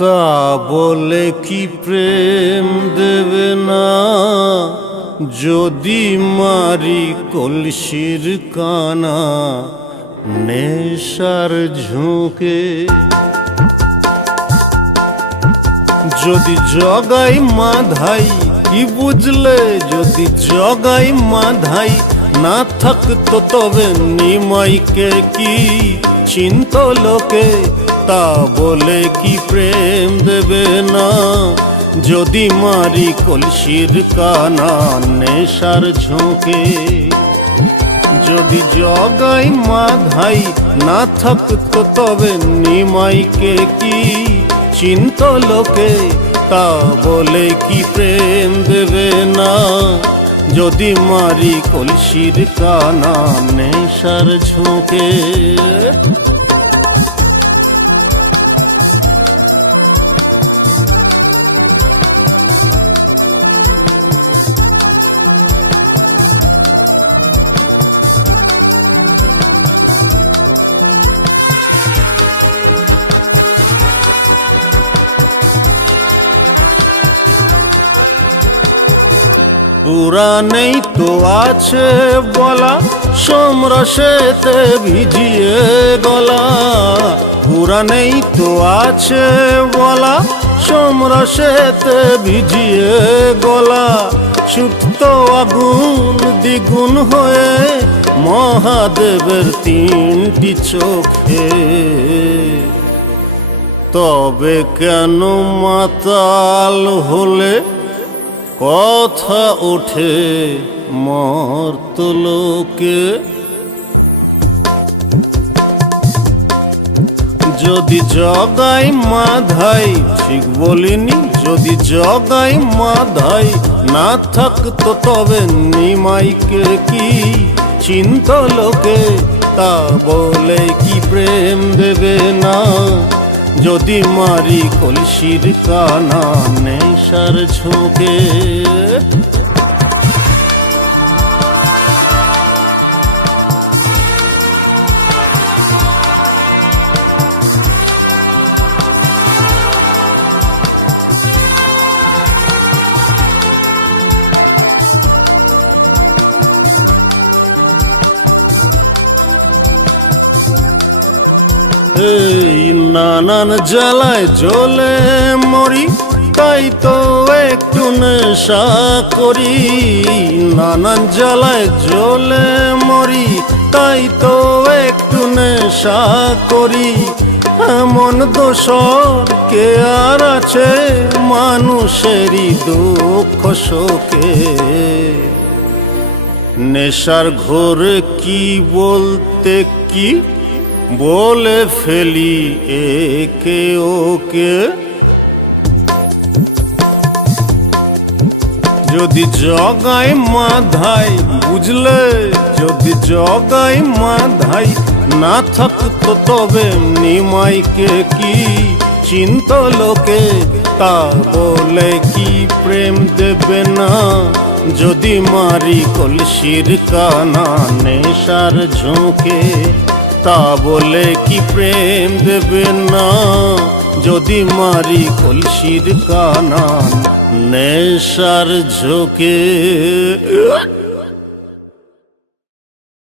তা বলে কি প্রেম দেবে না যদি মারি কলসির কানা নেশার ঝুঁকে। যদি জগাই মাধাই কি বুঝলে, যদি জগাই মাধাই না থাকতো তবে নিমাইকে কি চিন্ত লোকে। তা বলে কি প্রেম দেবে না যদি মারি কলসির কানা নেশার ঝোঁকে। যদি জগাই মাধাই না থাকতো তবে নিমাইকে কি চিন্ত লোকে। তা বলে কি প্রেম দেবে না যদি মারি কলসির কানা নেশার ঝোঁকে। পুরাণেই তো আছে বলা সোমরসেতে ভিজিয়ে গলা। পুরাণেই তো আছে বলা সোমরসেতে ভিজিয়ে গলা। সুপ্ত আগুন দ্বিগুণ হয়ে মহাদেবের তিনটি চোখে। তবে কেন মাতাল হলে কথা ওঠে মর্তলোকে। যদি জগাই মাধাই, ঠিক বলিনি, যদি জগাই মাধাই না থাকতো তবে নিমাইকে কি চিন্ত লোকে। তা বলে কি প্রেম দেবে না যদি মারি কলসির কানা নেশার ঝোঁকে। এই নানান জ্বালায় জ্বলে মরি তাই তো একটু নেশা করি। নানান জ্বালায় জ্বলে মরি তাই তো একটু নেশা করি। এমন দোসর কে আর আছে মানুষেরই দুঃখ শোকে। নেশার ঘোরে কি বলতে কি বলে ফেলি একে ওকে। যদি জগাই মাধাই, বুঝলে, যদি জগাই মাধাই না থাকতো তবে নিমাইকে কি চিন্ত লোকে। তা বলে কি প্রেম দেবে না যদি মারি কলসির কানা নেশার ঝোঁকে। তা বলে কি প্রেম দেবে না যদি মারি কলসির কানা নেশার ঝোঁকে।